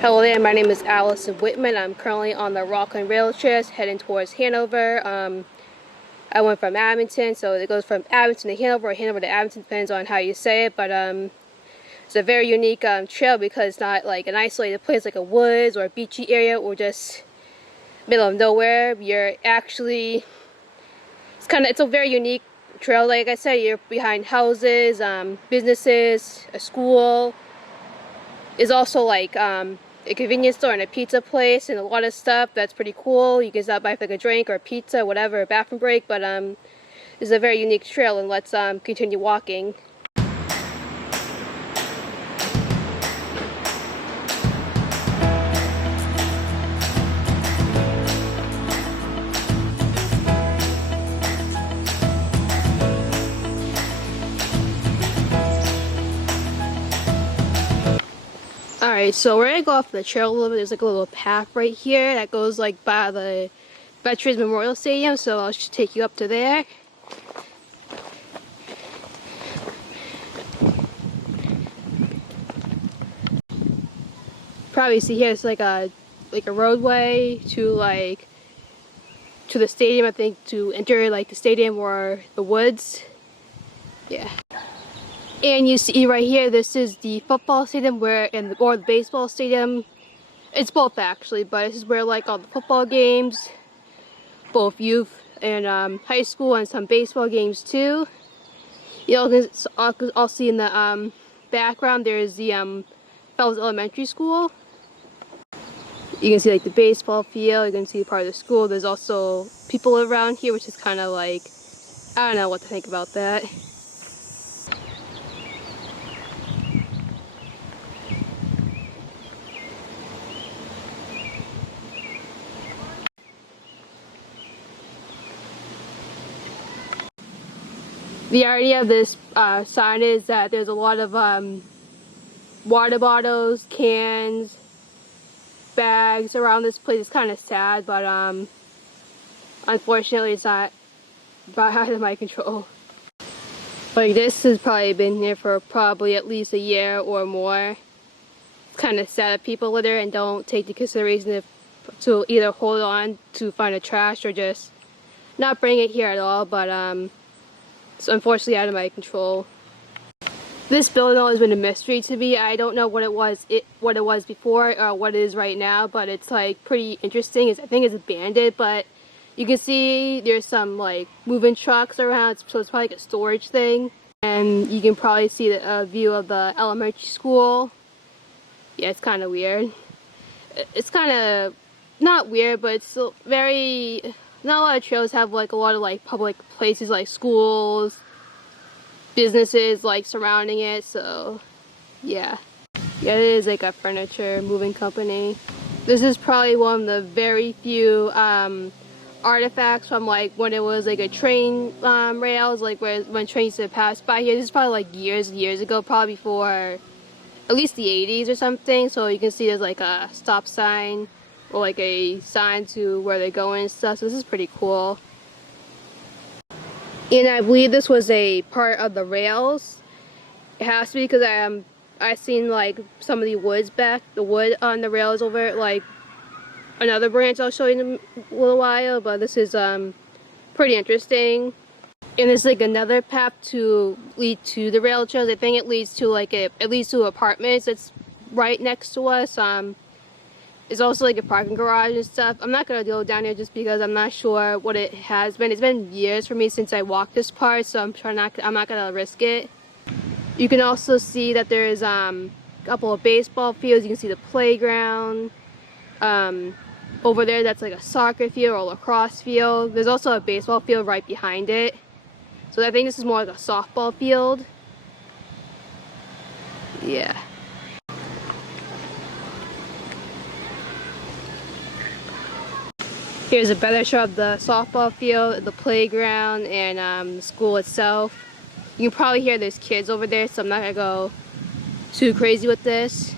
Hello there, my name is Allison Whitman. I'm currently on the Rockland Rail Trails heading towards Hanover. I went from Abington, so it goes from Abington to Hanover or Hanover to Abington, depends on how you say it, but it's a very unique trail because it's not like an isolated place like a woods or a beachy area or just middle of nowhere. You're actually, it's a very unique trail. Like I said, you're behind houses, businesses, a school. It's also like a convenience store and a pizza place and a lot of stuff that's pretty cool. You can stop by for like a drink or a pizza, whatever, a bathroom break, but it's a very unique trail, and let's continue walking. Alright, so we're gonna go off the trail a little bit. There's like a little path right here that goes like by the Veterans Memorial Stadium, so I'll just take you up to there. Probably see here it's like a roadway to the stadium, I think, to enter like the stadium or the woods. Yeah. And you see right here, this is the football stadium or the baseball stadium. It's both actually, but this is where like all the football games, both youth and high school, and some baseball games too. You all see in the background there's the Fells Elementary School. You can see like the baseball field, you can see part of the school. There's also people around here, which is kind of like, I don't know what to think about that. The idea of this sign is that there's a lot of water bottles, cans, bags around this place. It's kind of sad, but unfortunately it's not out of my control. Like, this has probably been here for probably at least a year or more. It's kind of sad that people litter and don't take the consideration to either hold on to find a trash or just not bring it here at all, but it's unfortunately out of my control. This building has always been a mystery to me. I don't know what it was before or what it is right now, but it's like pretty interesting. I think it's abandoned, but you can see there's some like moving trucks around, so it's probably like a storage thing. And you can probably see the view of the elementary school. Yeah, it's kind of weird. It's kind of not weird, but it's still very. Not a lot of trails have like a lot of like public places like schools, businesses like surrounding it, so yeah. Yeah, it is like a furniture moving company. This is probably one of the very few artifacts from like when it was like a train rails, like when trains used to pass by here. This is probably like years and years ago, probably before at least the 80s or something. So you can see there's like a stop sign or like a sign to where they're going and stuff, so this is pretty cool. And I believe this was a part of the rails. It has to be, because I seen like some of the wood on the rails over like another branch I'll show you in a little while, but this is pretty interesting. And there's like another path to lead to the rail trails. I think it leads to like it leads to apartments that's right next to us. It's also like a parking garage and stuff. I'm not gonna go down here just because I'm not sure what it has been. It's been years for me since I walked this part, so I'm not gonna risk it. You can also see that there's a couple of baseball fields. You can see the playground. Over there, that's like a soccer field or a lacrosse field. There's also a baseball field right behind it. So I think this is more like a softball field. Yeah. Here's a better shot of the softball field, the playground, and the school itself. You can probably hear there's kids over there, so I'm not gonna go too crazy with this.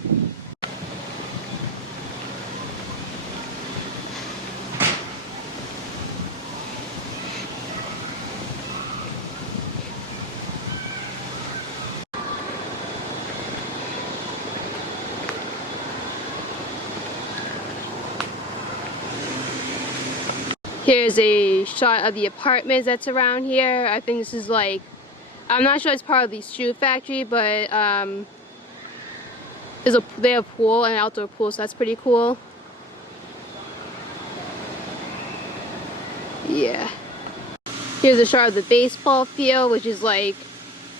Here's a shot of the apartments that's around here. I think this is like, I'm not sure it's part of the shoe factory, but they have a pool, an outdoor pool, so that's pretty cool. Yeah. Here's a shot of the baseball field, which is like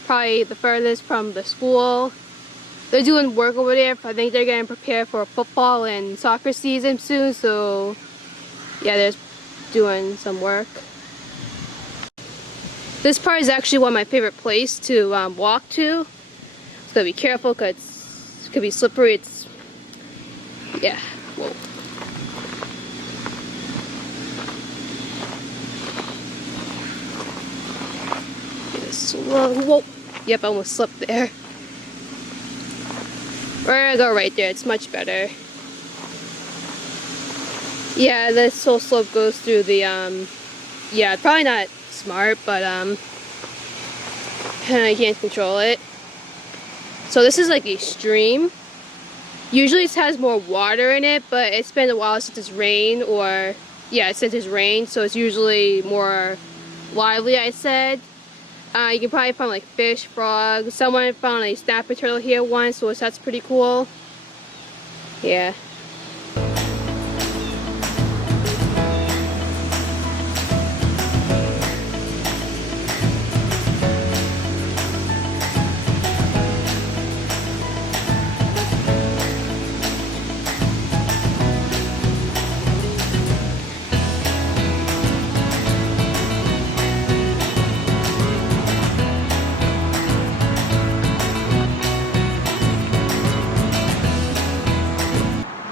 probably the furthest from the school. They're doing work over there. I think they're getting prepared for football and soccer season soon, so yeah, they're doing some work. This part is actually one of my favorite places to walk to. So gotta be careful because it could be slippery. It's, yeah, whoa. Slow, whoa. Yep, I almost slipped there. We're gonna go right there, it's much better. Yeah, this whole slope goes through the, yeah, probably not smart, but, I can't control it. So this is like a stream. Usually it has more water in it, but it's been a while since it's rained, or, yeah, since it's rained, so it's usually more lively, I said. You can probably find like fish, frogs. Someone found a snapper turtle here once, so that's pretty cool. Yeah.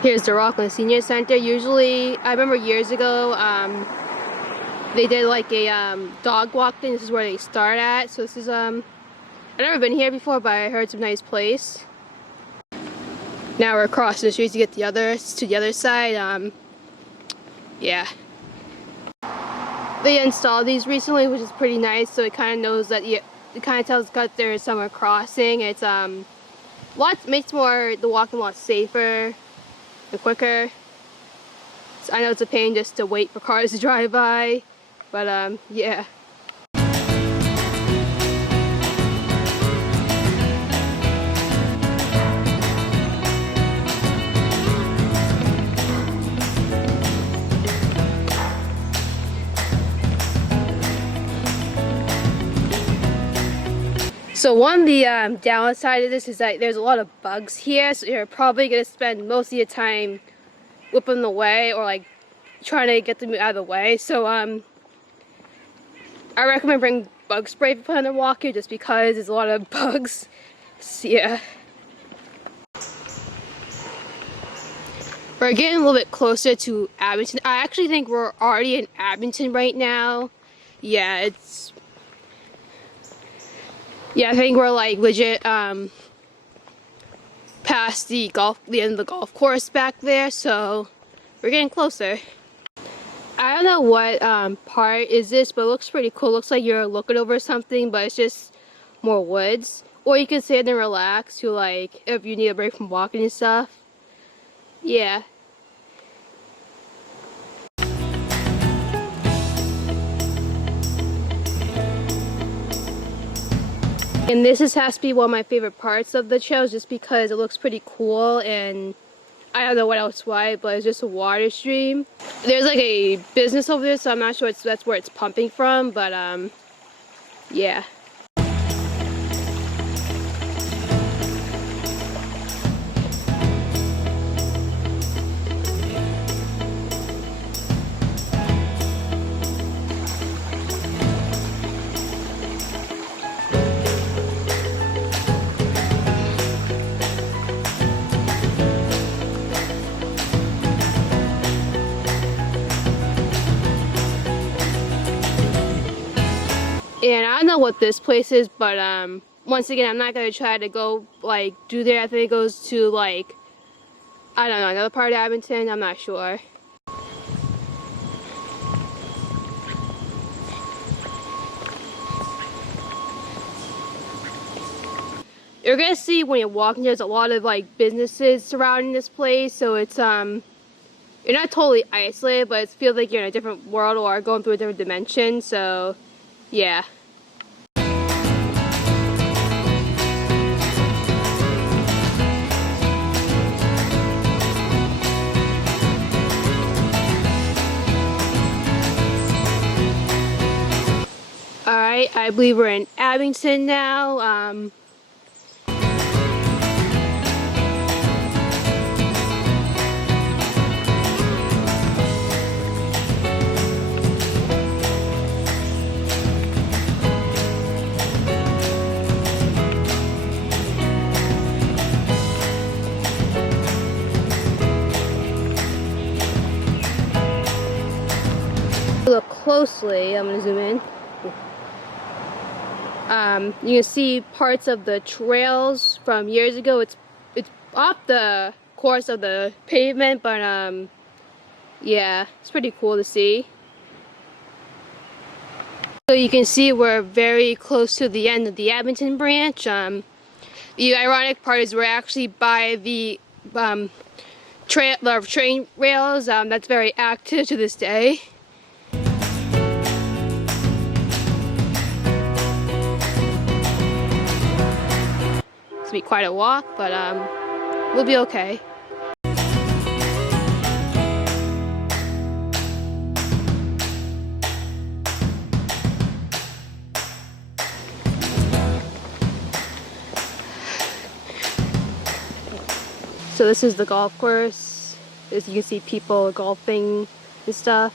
Here's the Rockland Senior Center. Usually, I remember years ago, they did like a dog walk thing. This is where they start at. So this is, I've never been here before, but I heard it's a nice place. Now we're crossing the street to get to the other side. Yeah. They installed these recently, which is pretty nice. So it kind of knows that it kind of tells that there's someone crossing. It's makes the walking a lot safer and quicker. So I know it's a pain just to wait for cars to drive by, but yeah. So one of the downside of this is that there's a lot of bugs here, so you're probably going to spend most of your time whipping them away or like trying to get them out of the way. So I recommend bring bug spray if you plan to walk here, just because there's a lot of bugs. So, yeah. We're getting a little bit closer to Abington. I actually think we're already in Abington right now. Yeah, I think we're like legit past the end of the golf course back there, so we're getting closer. I don't know what part is this, but it looks pretty cool. It looks like you're looking over something, but it's just more woods. Or you can sit and relax to, like, if you need a break from walking and stuff. Yeah. And this has to be one of my favorite parts of the trail, just because it looks pretty cool, and I don't know what else why, but it's just a water stream. There's like a business over there, so I'm not sure that's where it's pumping from, but yeah. And I don't know what this place is, but once again, I'm not gonna try to go like do there. I think it goes to like, I don't know, another part of Abington. I'm not sure. You're gonna see when you're walking, there's a lot of like businesses surrounding this place, so it's you're not totally isolated, but it feels like you're in a different world or going through a different dimension. So, yeah. Alright, I believe we're in Abington now. Look closely, I'm gonna zoom in. You can see parts of the trails from years ago. It's off the course of the pavement, but yeah, it's pretty cool to see. So you can see we're very close to the end of the Abington branch. The ironic part is we're actually by the train rails that's very active to this day. It's be quite a walk, but we'll be okay. So this is the golf course. As you can see, people golfing and stuff.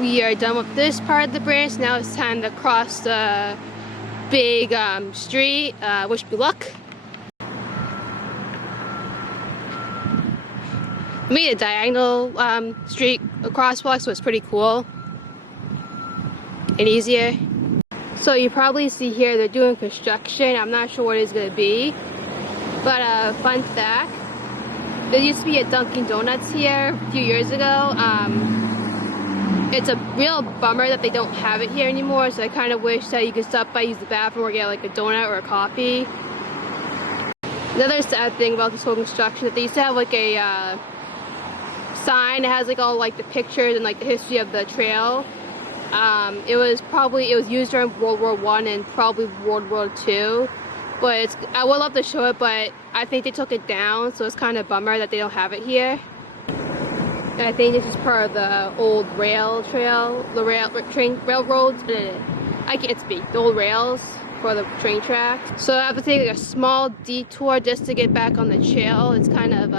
We are done with this part of the branch. Now it's time to cross the big street. Wish me luck. We made a diagonal street crosswalk, so it's pretty cool and easier. So you probably see here they're doing construction. I'm not sure what it's going to be, but fun fact, there used to be a Dunkin' Donuts here a few years ago. It's a real bummer that they don't have it here anymore, so I kind of wish that you could stop by, use the bathroom, or get like a donut or a coffee. Another sad thing about this whole construction, that they used to have like a sign that has like all like the pictures and like the history of the trail. It was used during World War I and probably World War II, but I would love to show it, but I think they took it down, so it's kind of a bummer that they don't have it here. And I think this is part of the old rail trail, the railroads. I can't speak. The old rails for the train tracks. So I have to take like a small detour just to get back on the trail. It's kind of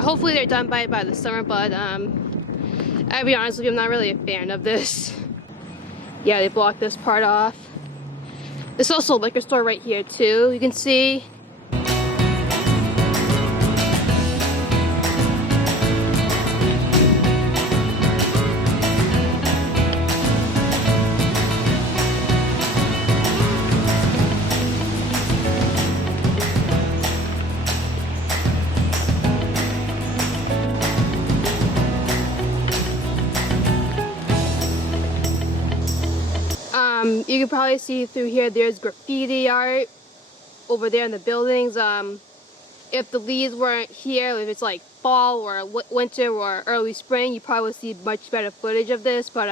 hopefully they're done by the summer, but I'll be honest with you, I'm not really a fan of this. Yeah, they blocked this part off. There's also a liquor store right here too, you can see. You can probably see through here there's graffiti art over there in the buildings. If the leaves weren't here, if it's like fall or winter or early spring, you probably would see much better footage of this, but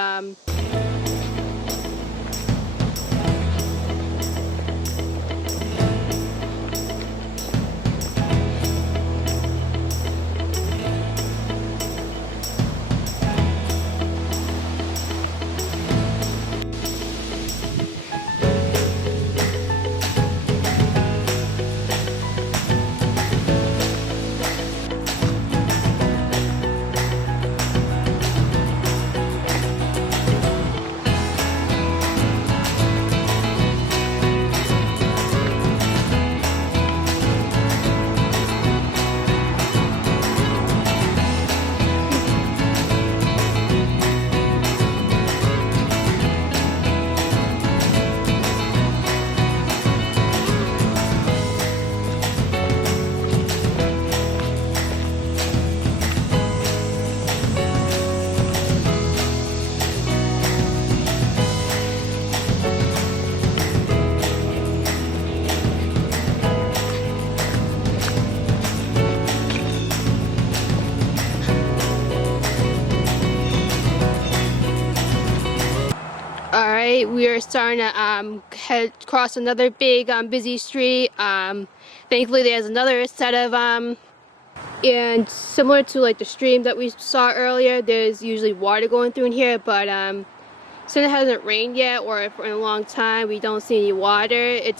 Alright, we are starting to head across another big busy street. Thankfully there's another set of and similar to like the stream that we saw earlier, there's usually water going through in here, but since it hasn't rained yet or for a long time, we don't see any water. It's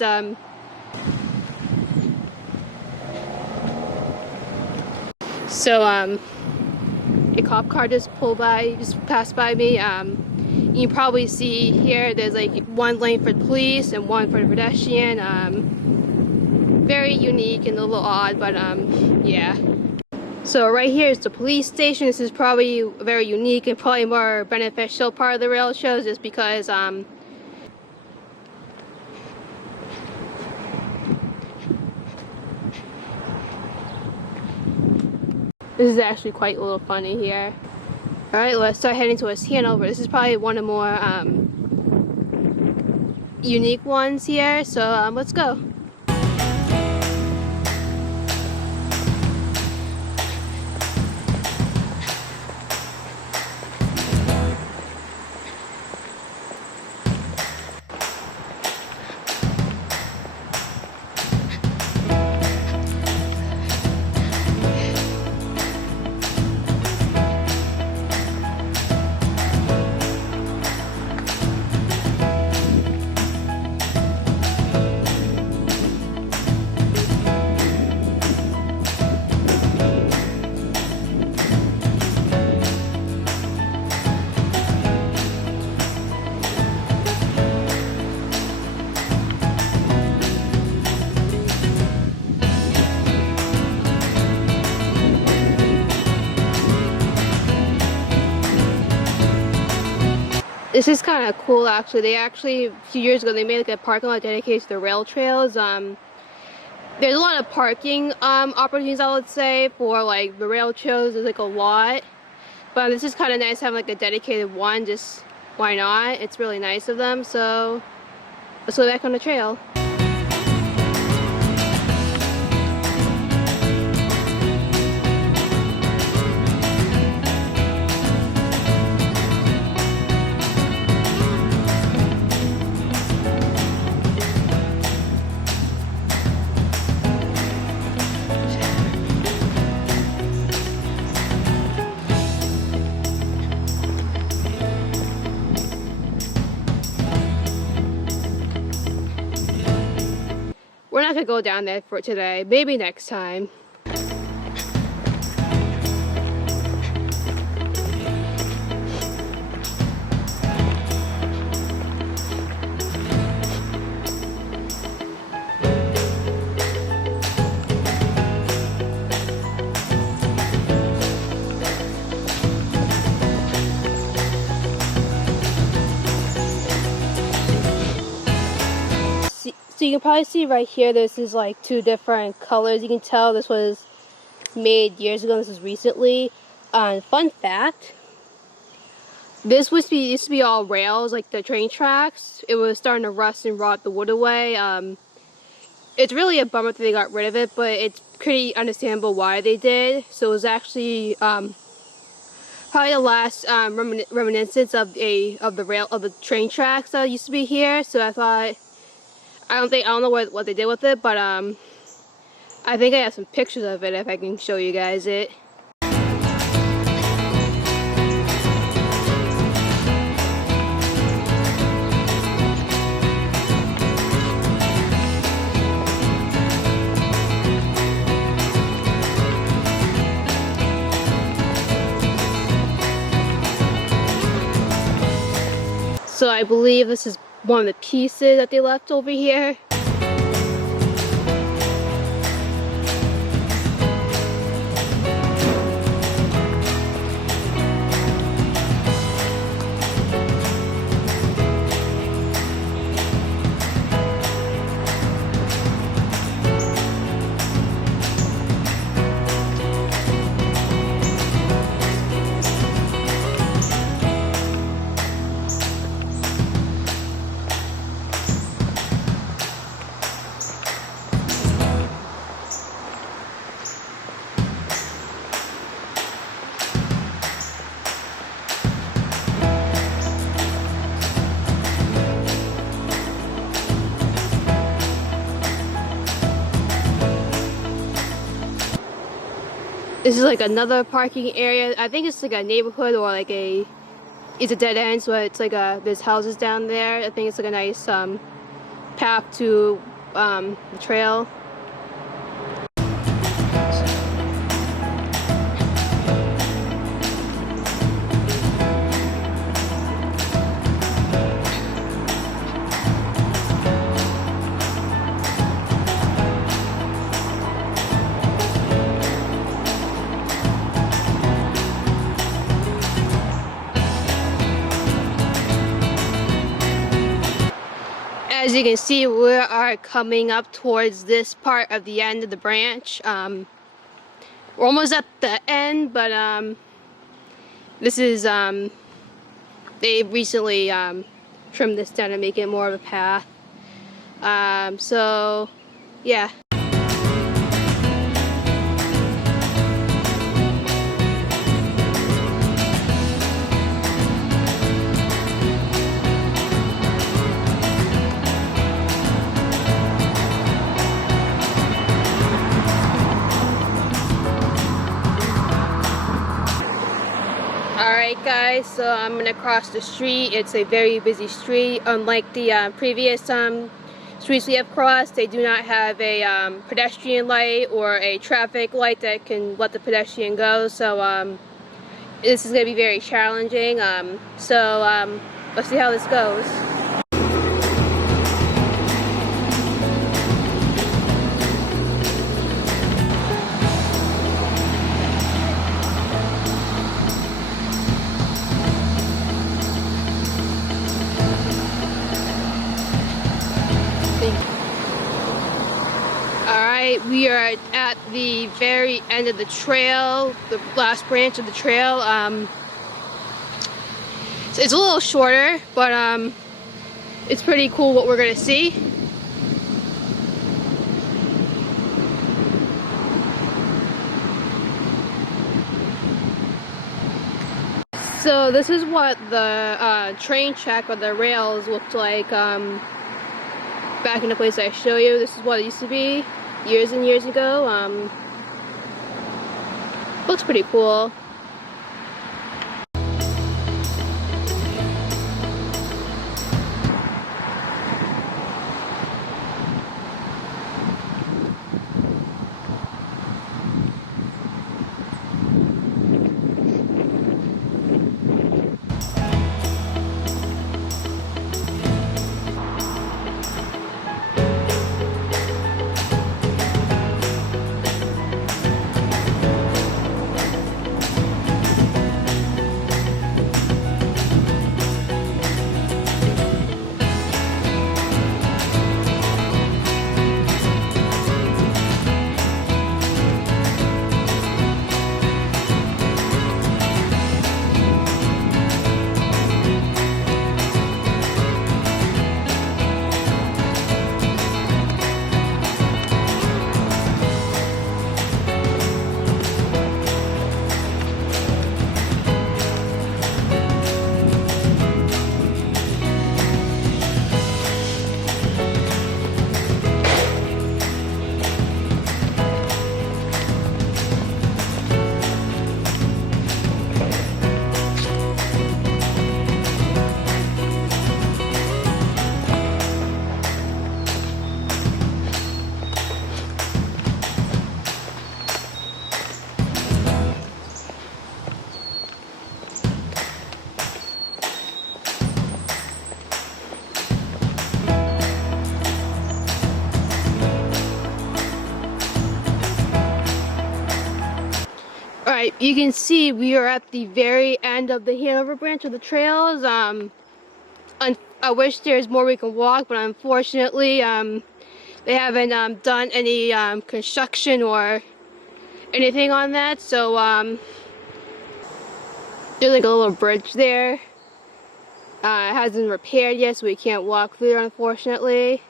so a cop car just passed by me. You can probably see here there's like one lane for the police and one for the pedestrian. Very unique and a little odd, but yeah. So right here is the police station. This is probably very unique and probably more beneficial part of the rail shows, just because this is actually quite a little funny here. Alright, let's start heading to West Hanover. This is probably one of the more unique ones here, so let's go. This is kind of cool actually. They actually, a few years ago, they made like a parking lot dedicated to the rail trails. There's a lot of parking opportunities, I would say, for like the rail trails. There's like a lot. But this is kind of nice having like a dedicated one, just why not? It's really nice of them, so let's go back on the trail. We're not gonna go down there for today. Maybe next time. So you can probably see right here, this is like two different colors. You can tell this was made years ago, this is recently. Fun fact, this used to be all rails, like the train tracks. It was starting to rust and rot the wood away. It's really a bummer that they got rid of it, but it's pretty understandable why they did. So it was actually probably the last reminiscence of the train tracks that used to be here. So I thought, I don't know what they did with it, but I think I have some pictures of it if I can show you guys it. So I believe this is one of the pieces that they left over here. This is like another parking area. I think it's like a neighborhood or like it's a dead end, so it's like there's houses down there. I think it's like a nice path to the trail. As you can see, we are coming up towards this part of the end of the branch. We're almost at the end, but this is they recently trimmed this down to make it more of a path. So yeah. Alright guys, so I'm gonna cross the street. It's a very busy street. Unlike the previous streets we have crossed, they do not have a pedestrian light or a traffic light that can let the pedestrian go. So this is gonna be very challenging. Let's see how this goes. Alright, we are at the very end of the trail, the last branch of the trail. It's a little shorter, but it's pretty cool what we're gonna see. So this is what the train track or the rails looked like back in the place I show you. This is what it used to be years and years ago. Looks pretty cool. Alright, you can see we are at the very end of the Hanover branch of the trails. I wish there's more we can walk, but unfortunately they haven't done any construction or anything on that. So there's like a little bridge there. It hasn't been repaired yet, so we can't walk through there, unfortunately.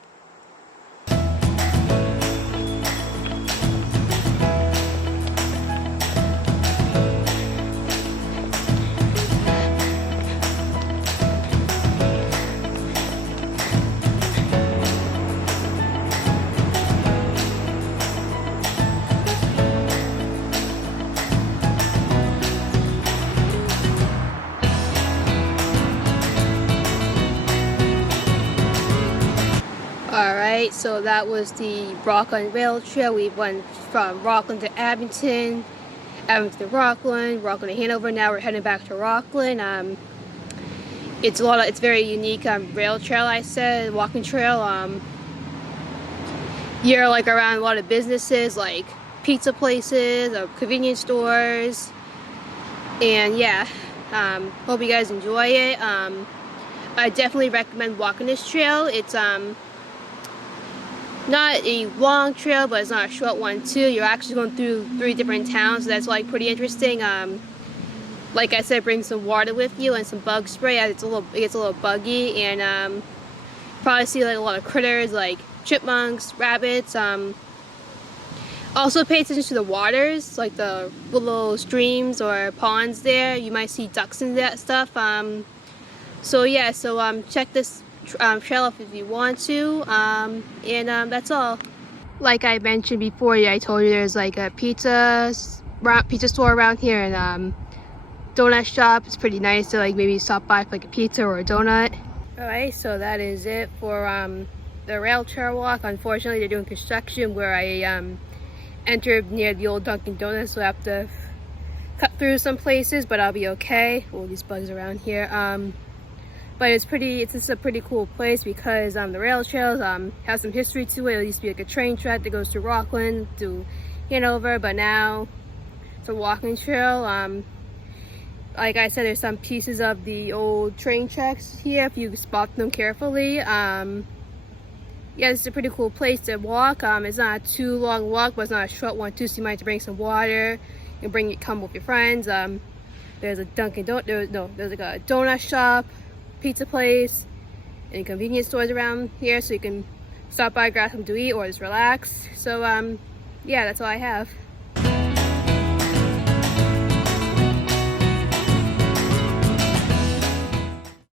Alright, so that was the Rockland Rail Trail. We went from Rockland to Abington, Abington to Rockland, Rockland to Hanover. Now we're heading back to Rockland. It's very unique rail trail, I said, walking trail. You're like around a lot of businesses like pizza places, convenience stores, and yeah, hope you guys enjoy it. I definitely recommend walking this trail. It's not a long trail, but it's not a short one too. You're actually going through 3 different towns, so that's like pretty interesting. Like I said, bring some water with you and some bug spray as it gets a little buggy, and probably see like a lot of critters like chipmunks, rabbits. Also pay attention to the waters, like the little streams or ponds there. You might see ducks and that stuff. So yeah, check this trail off if you want to, and that's all. Like I mentioned before, I told you there's like a pizza store around here, and donut shop. It's pretty nice to like maybe stop by for like a pizza or a donut. Alright, so that is it for the rail trail walk. Unfortunately, they're doing construction where I entered near the old Dunkin' Donuts, so I have to cut through some places, but I'll be okay. All these bugs around here. But it's just a pretty cool place because the rail trails have some history to it. It used to be like a train track that goes through Rockland to Hanover, but now it's a walking trail. Like I said, there's some pieces of the old train tracks here if you spot them carefully. Yeah, it's a pretty cool place to walk. It's not a too long walk, but it's not a short one too, so you might have to bring some water. You can come with your friends. There's a there's like a donut shop, pizza place, and convenience stores around here, so you can stop by, grab something to eat, or just relax. So yeah, that's all I have.